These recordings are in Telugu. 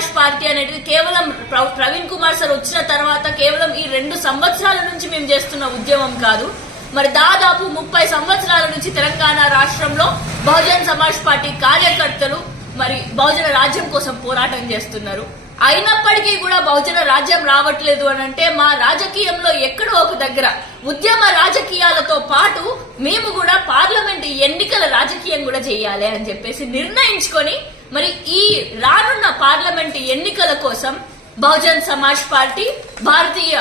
సమాజ్ పార్టీ అనేది కేవలం ప్రవీణ్ కుమార్ సార్ వచ్చిన తర్వాత కేవలం ఈ 2 సంవత్సరాల నుంచి మేము చేస్తున్న ఉద్యమం కాదు. మరి దాదాపు 30 సంవత్సరాల నుంచి తెలంగాణ రాష్ట్రంలో బహుజన్ సమాజ్ పార్టీ కార్యకర్తలు మరి బహుజన రాజ్యం కోసం పోరాటం చేస్తున్నారు. అయినప్పటికీ కూడా బహుజన రాజ్యం రావట్లేదు అని అంటే మా రాజకీయంలో ఎక్కడో ఒక దగ్గర ఉద్యమ రాజకీయాలతో పాటు మేము కూడా పార్లమెంట్ ఎన్నికల రాజకీయం కూడా చేయాలి అని చెప్పేసి నిర్ణయించుకొని మరి ఈ రానున్న పార్లమెంట్ ఎన్నికల కోసం బహుజన్ సమాజ్ పార్టీ భారతీయ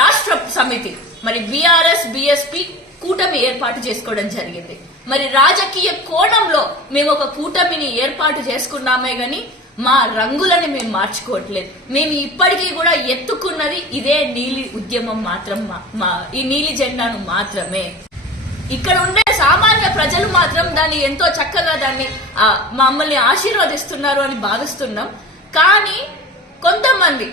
రాష్ట్ర సమితి మరి బీఆర్ఎస్ బీఎస్పీ కూటమి ఏర్పాటు చేసుకోవడం జరిగింది. మరి రాజకీయ కోణంలో మేము ఒక కూటమిని ఏర్పాటు చేసుకున్నామే గాని మా రంగులని మేము మార్చుకోవట్లేదు. మేము ఇప్పటికీ కూడా ఎత్తుకున్నది ఇదే నీలి ఉద్యమం మాత్రం, ఈ నీలి జెండాను మాత్రమే. ఇక్కడ ఉండే సామాన్య ప్రజలు మాత్రం దాన్ని ఎంతో చక్కగా దాన్ని మమ్మల్ని ఆశీర్వదిస్తున్నారు అని భావిస్తున్నాం. కానీ కొంతమంది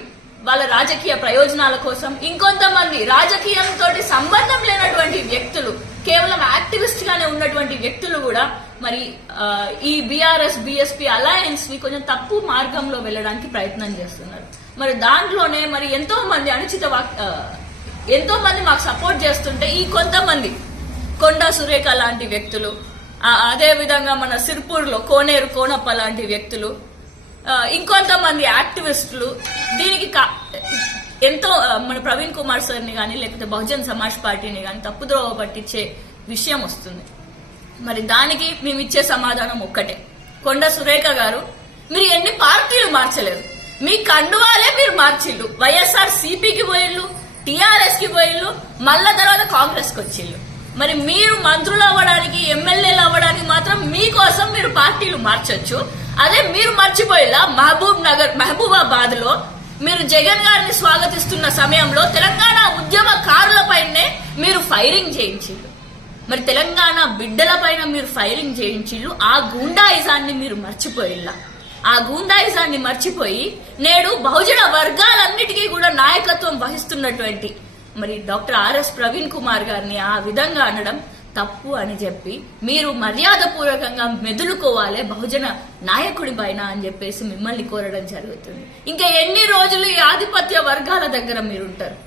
వాళ్ళ రాజకీయ ప్రయోజనాల కోసం, ఇంకొంతమంది రాజకీయంతో సంబంధం లేనటువంటి వ్యక్తులు, కేవలం యాక్టివిస్ట్ గానే ఉన్నటువంటి వ్యక్తులు కూడా మరి ఈ బీఆర్ఎస్ బీఎస్పీ అలయన్స్ ని కొంచెం తప్పు మార్గంలో వెళ్ళడానికి ప్రయత్నం చేస్తున్నారు. మరి దాంట్లోనే మరి ఎంతో మంది ఎంతో మంది మాకు సపోర్ట్ చేస్తుంటే ఈ కొంతమంది కొండా సురేఖ లాంటి వ్యక్తులు, అదే విధంగా మన సిర్పూర్ లో కోనేరు కోనప్ప లాంటి వ్యక్తులు, ఇంకొంతమంది యాక్టివిస్టులు దీనికి ఎంతో మన ప్రవీణ్ కుమార్ సార్ని కానీ లేకపోతే బహుజన్ సమాజ్ పార్టీని కానీ తప్పుద్రోవ పట్టించే విషయం వస్తుంది. మరి దానికి మేము ఇచ్చే సమాధానం ఒక్కటే, కొండ సురేఖ గారు మీరు ఎన్ని పార్టీలు మార్చలేదు, మీ కండువాలే మీరు మార్చిల్లు. వైఎస్ఆర్ సిపికి పోయిల్లు, టీఆర్ఎస్ కి పోయిల్లు, మళ్ళా తర్వాత కాంగ్రెస్ కి వచ్చిల్లు. మరి మీరు మంత్రులు అవ్వడానికి ఎమ్మెల్యేలు అవ్వడానికి మాత్రం మీకోసం మీరు పార్టీలు మార్చొచ్చు. అదే మీరు మర్చిపోయేలా మహబూబాబాద్ లో మీరు జగన్ గారిని స్వాగతిస్తున్న సమయంలో తెలంగాణ ఉద్యమకారులపైనే మీరు ఫైరింగ్ చేయించిల్లు. మరి తెలంగాణ బిడ్డల పైన మీరు ఫైరింగ్ చేయించిల్లు. ఆ గూండాయిజాన్ని మీరు మర్చిపోయిల్లా. ఆ గూండాయిజాన్ని మర్చిపోయి నేడు బహుజన వర్గాలన్నిటికీ కూడా నాయకత్వం వహిస్తున్నటువంటి మరి డాక్టర్ ఆర్ఎస్ ప్రవీణ్ కుమార్ గారిని ఆ విధంగా అనడం తప్పు అని చెప్పి మీరు మర్యాద పూర్వకంగా మెదులుకోవాలి బహుజన నాయకుడి పైన అని చెప్పేసి మిమ్మల్ని కోరడం జరుగుతుంది. ఇంకా ఎన్ని రోజులు ఈ ఆధిపత్య వర్గాల దగ్గర మీరుంటారు?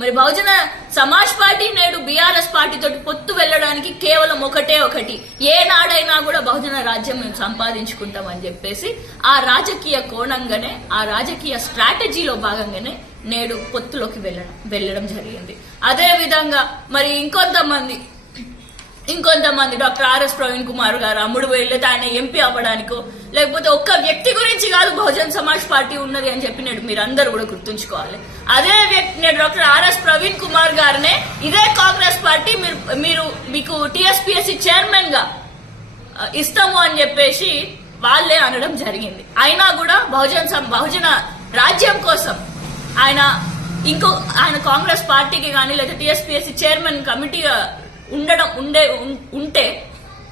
మరి బహుజన సమాజ్ పార్టీ నేడు బీఆర్ఎస్ పార్టీతో పొత్తు వెళ్లడానికి కేవలం ఒకటి, ఏనాడైనా కూడా బహుజన రాజ్యం మేము సంపాదించుకుంటాం అని చెప్పేసి ఆ రాజకీయ కోణంగానే, ఆ రాజకీయ స్ట్రాటజీలో భాగంగానే నేడు పొత్తులోకి వెళ్లడం జరిగింది. అదే విధంగా మరి ఇంకొంతమంది డాక్టర్ ఆర్ఎస్ ప్రవీణ్ కుమార్ గారు అమ్ముడు వెళ్ళితే ఆయన ఎంపీ అవ్వడానికో లేకపోతే ఒక్క వ్యక్తి గురించి కాదు బహుజన్ సమాజ్ పార్టీ ఉన్నది అని చెప్పి నేడు మీరు అందరూ కూడా గుర్తుంచుకోవాలి. అదే వ్యక్తి నేడు డాక్టర్ ఆర్ఎస్ ప్రవీణ్ కుమార్ గారినే ఇదే కాంగ్రెస్ పార్టీ మీకు టీఎస్పీఎస్సీ చైర్మన్ గా ఇస్తాము అని చెప్పేసి వాళ్లే అనడం జరిగింది. అయినా కూడా బహుజన రాజ్యం కోసం ఆయన కాంగ్రెస్ పార్టీకి కానీ లేదా టీఎస్పీఎస్సీ చైర్మన్ కమిటీగా ఉంటే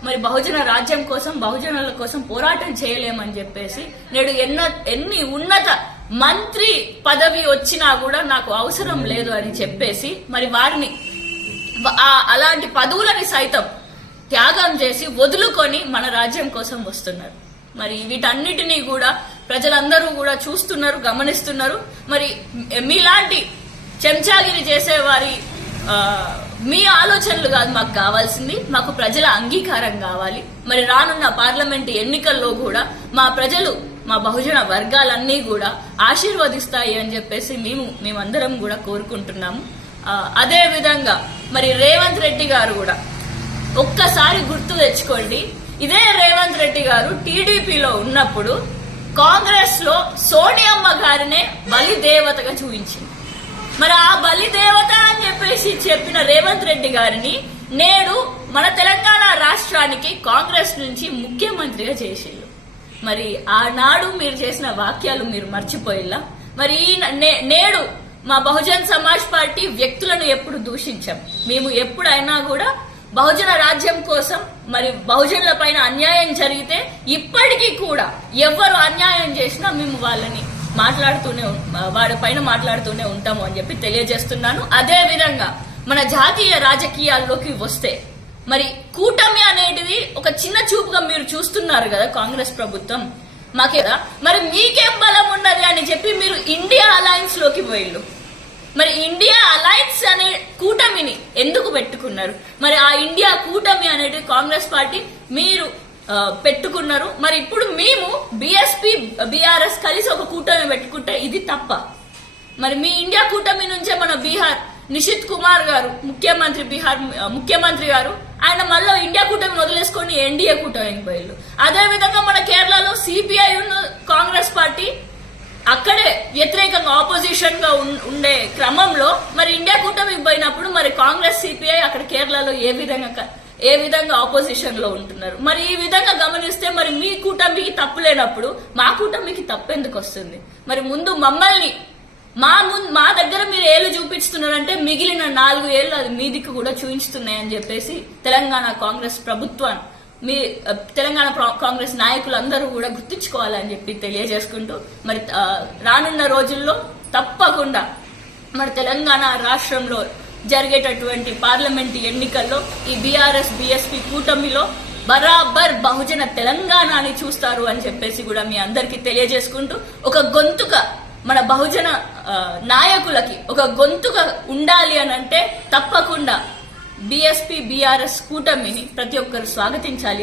మరి బహుజన రాజ్యం కోసం బహుజనుల కోసం పోరాటం చేయలేమని చెప్పేసి నేడు ఎన్ని ఉన్నత మంత్రి పదవి వచ్చినా కూడా నాకు అవసరం లేదు అని చెప్పేసి మరి వారిని అలాంటి పదవులని సైతం త్యాగం చేసి వదులుకొని మన రాజ్యం కోసం వస్తున్నారు. మరి వీటన్నిటినీ కూడా ప్రజలందరూ కూడా చూస్తున్నారు, గమనిస్తున్నారు. మరి మీలాంటి చెంచాగిరి చేసే వారి మీ ఆలోచనలు కాదు మాకు కావాల్సింది, మాకు ప్రజల అంగీకారం కావాలి. మరి రానున్న పార్లమెంట్ ఎన్నికల్లో కూడా మా ప్రజలు, మా బహుజన వర్గాలన్నీ కూడా ఆశీర్వదిస్తాయి అని చెప్పేసి మేమందరం కూడా కోరుకుంటున్నాము. అదే విధంగా మరి రేవంత్ రెడ్డి గారు కూడా ఒక్కసారి గుర్తు తెచ్చుకోండి, ఇదే రేవంత్ రెడ్డి గారు టీడీపీలో ఉన్నప్పుడు కాంగ్రెస్ లో సోనియమ్మ గారినే బలిదేవతగా చూపించింది. మరి ఆ బలిదేవత అని చెప్పేసి చెప్పిన రేవంత్ రెడ్డి గారిని నేడు మన తెలంగాణ రాష్ట్రానికి కాంగ్రెస్ నుంచి ముఖ్యమంత్రిగా చేసిండు. మరి ఆనాడు మీరు చేసిన వాక్యాలు మీరు మర్చిపోయిల్లా? మరి నేడు మా బహుజన్ సమాజ్ పార్టీ వ్యక్తులను ఎప్పుడు దూషించాం. మేము ఎప్పుడైనా కూడా బహుజన రాజ్యం కోసం మరి బహుజనుల పైన అన్యాయం జరిగితే ఇప్పటికీ కూడా ఎవరు అన్యాయం చేసినా మేము వాళ్ళని వాడి పైన మాట్లాడుతూనే ఉంటాము అని చెప్పి తెలియజేస్తున్నాను. అదే విధంగా మన జాతీయ రాజకీయాల్లోకి వస్తే మరి కూటమి అనేటిది ఒక చిన్న చూపుగా మీరు చూస్తున్నారు కదా కాంగ్రెస్ ప్రభుత్వం. మాకే కదా. మరి మీకేం బలం ఉన్నది అని చెప్పి మీరు ఇండియా అలయన్స్ లోకి పోయిళ్ళు. మరి ఇండియా అలయన్స్ అనే కూటమిని ఎందుకు పెట్టుకున్నారు? మరి ఆ ఇండియా కూటమి అనేది కాంగ్రెస్ పార్టీ మీరు పెట్టుకున్నారు. మరి ఇప్పుడు మేము బీఎస్పీ బీఆర్ఎస్ కలిసి ఒక కూటమి పెట్టుకుంటే ఇది తప్ప? మరి మీ ఇండియా కూటమి నుంచే మన బీహార్ నిషిత్ కుమార్ గారు బీహార్ ముఖ్యమంత్రి గారు ఆయన మళ్ళీ ఇండియా కూటమిని వదిలేసుకొని ఎన్డీఏ కూటమికి పోయారు. అదే విధంగా మన కేరళలో సిపిఐ కాంగ్రెస్ పార్టీ అక్కడే వ్యతిరేకంగా ఆపోజిషన్ గా ఉండే క్రమంలో మరి ఇండియా కూటమికి పోయినప్పుడు మరి కాంగ్రెస్ సిపిఐ అక్కడ కేరళలో ఏ విధంగా ఆపోజిషన్ లో ఉంటున్నారు. మరి ఈ విధంగా గమనిస్తే మరి మీ కూటమికి తప్పు లేనప్పుడు మా కూటమికి తప్పు ఎందుకు వస్తుంది? మరి ముందు మమ్మల్ని మా దగ్గర మీరు ఏళ్ళు చూపిస్తున్నారంటే మిగిలిన 4 ఏళ్ళు అది మీ దిక్కు కూడా చూపించుతున్నాయని చెప్పేసి తెలంగాణ కాంగ్రెస్ ప్రభుత్వాన్ని తెలంగాణ కాంగ్రెస్ నాయకులందరూ కూడా గుర్తించుకోవాలని చెప్పి తెలియజేసుకుంటూ మరి రానున్న రోజుల్లో తప్పకుండా మరి తెలంగాణ రాష్ట్రంలో జరిగేటటువంటి పార్లమెంట్ ఎన్నికల్లో ఈ బీఆర్ఎస్ బీఎస్పీ కూటమిలో బరాబర్ బహుజన తెలంగాణని చూస్తారు అని చెప్పేసి కూడా మీ అందరికీ తెలియజేసుకుంటూ ఒక గొంతుక మన బహుజన నాయకులకి ఒక గొంతుక ఉండాలి అని అంటే తప్పకుండా బీఎస్పీ బీఆర్ఎస్ కూటమిని ప్రతి ఒక్కరు స్వాగతించాలి.